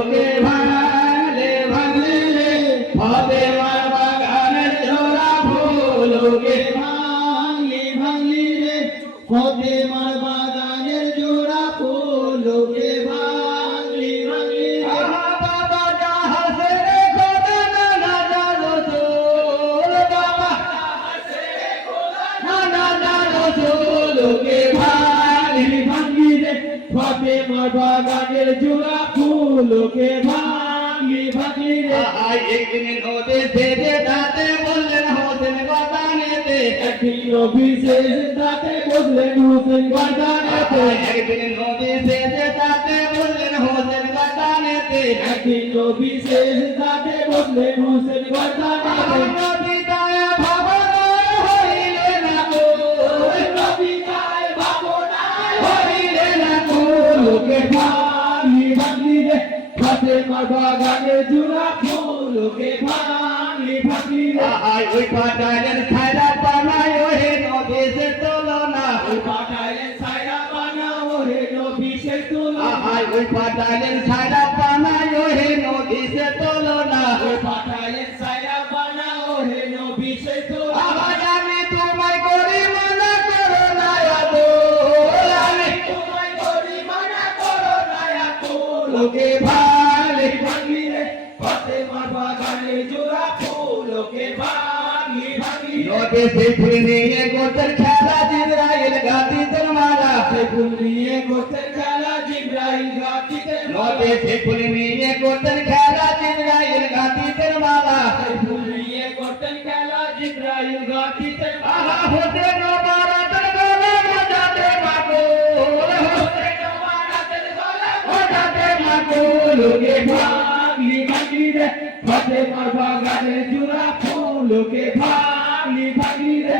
লোকে ভাঙলে ভাঙলে রে ফাতেমার বাগানের জোড়া ফুলকে ভাঙলি ভাঙলি রে ফাতেমার বাগানের জোড়া ফুলকে ভাঙলি ভাঙলি রে বাবা জাহাজে রে খোদা না জানো তো বাবা জাহাজে রে খোদা না জানো তো লোকে ভাঙলি ভাঙলি রে ফাতেমার বাগানের জোড়া ফুলকে ভাঙলি ভাঙলি রে একদিন নদী ছেড়ে দাঁতে বললেন হোসেন গর্দানেতে একদিন নবী শেষ দাঁতে বললেন হোসেন গর্দানেতে একদিন নদী ছেড়ে দাঁতে বললেন হোসেন গর্দানেতে একদিন নবী শেষ দাঁতে বললেন হোসেন গর্দানেতে নবী দায় ভাবনায় হইলে না গো নবী দায় ভাবনায় হইলে না গো লোকে ভাঙলি ভাঙলি রে ফাতেমার বাগানের জোড়া ফুলকে ভাঙলি ভাঙলি রে ওই পাটাইলেন ছায়রা বানায় ওহে নবী সে তুলনা ওই পাটাইলেন ছায়রা বানায় ওহে নবী সে তুলনা ওই পাটাইলেন ছায়রা বানায় ওহে নবী সে তুলনা ওই পাটাইলেন ছায়রা বানায় ওহে নবী সে তুলনা আমি তোমায় করি মানা করো না গো আমি তোমায় করি মানা করো না গো লোকে ভাঙলি ভাঙলি রে ফাতেমার বাগানের জোড়া ফুলকে ভাঙলি ভাঙলি নবী সে ফুল নিয়ে গোতের খেলা জিবরাইল গাতিতে মারা সে ফুল নিয়ে গোতের খেলা জিবরাইল গাতিতে নবী সে ফুল নিয়ে গোতের খেলা জিবরাইল গাতিতে মারা সে ফুল নিয়ে গোতের খেলা জিবরাইল গাতিতে মারা হোসেন বারাতের গলা বাজাতে মাগো হোসেন বারাতের গলা বাজাতে মাগো লোকে ভাঙলি ভাঙলি রে ফাতেমার বাগানের জোড়া ফুলকে ভাঙলি ভাঙলি রে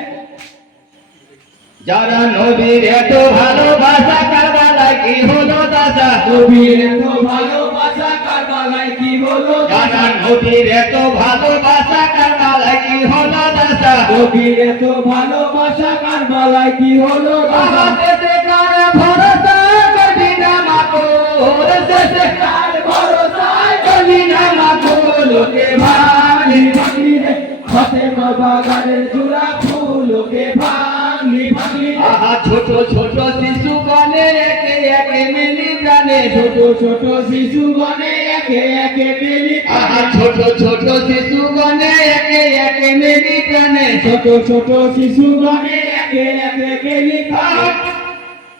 যারা নবীর এত ভালোবাসা কারবালায় কি হলো দাদা নবীর এত ভালোবাসা কারবালায় কি হলো যারা নবীর এত ভালোবাসা কারবালায় কি হলো দাদা নবীর এত ভালোবাসা কারবালায় কি হলো দাদা দেশে কার ভরসা করবি না মাগো দেশে কার ভরসা করবি না মাগো লোকে ভাঙলি ভাঙলি রে ফাতেমার বাগানের জোড়া ফুলকে ভাঙলি ভাঙলি ছোট ছোট শিশু গনে একে একে মেলি প্রাণে ছোট ছোট শিশু গনে একে একে মেলি ছোট ছোট শিশু গনে একে একে মেলি প্রাণে ছোট ছোট শিশু গনে একে একে মেলি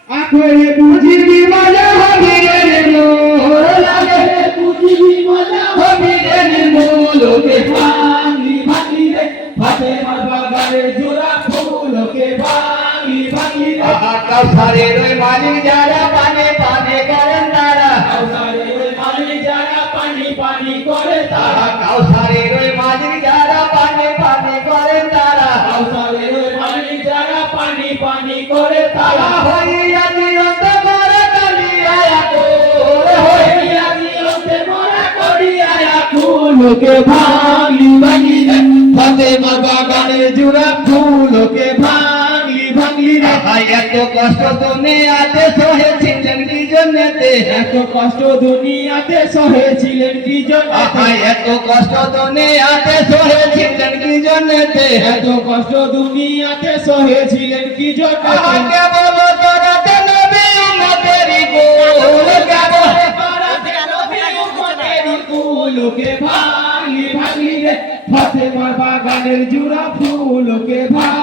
আখরে বুঝিবি মজা হবি রে লাগে বুঝিবি মজা হবি রে লোকে ভাঙলি ভাঙলি রে ফাতেমার বাগানের জোড়া ফুলকে ভাঙলি ভাঙলি রে কাউসারের ওই মালিক যারা পানে পানে করেন তারা কাউসারের ওই মালিক যারা পানি পানি করে তারা কাউসারের ওই মালিক যারা পানে পানে করেন তারা কাউসারের ওই মালিক যারা পানি পানি করে তারা হইয়া দিয়ত করে করিয়া হইয়া দিয়ত করে করিয়া ফুলকে ভাঙলি ভাঙলি রে ফাতেমার বাগানের জোড়া ফুলকে ভাঙলি ভাঙলি রে এত কষ্ট দুনিয়াতে সহেছিলেন কি জন্যতে এত কষ্ট দুনিয়াতে সহেছিলেন কি জন্যতে এত কষ্ট দুনিয়াতে সহেছিলেন কি জন্যতে এত কষ্ট দুনিয়াতে সহেছিলেন কি জন্যতে বলো তোরাতে নবী উম্মতেরি গোল গাবো তোরাতে নবী উম্মতেরি গোলকে ভাঙলি ভাঙলি রে ফাতেমার বাগানের জোড়া ফুলকে ভাঙলি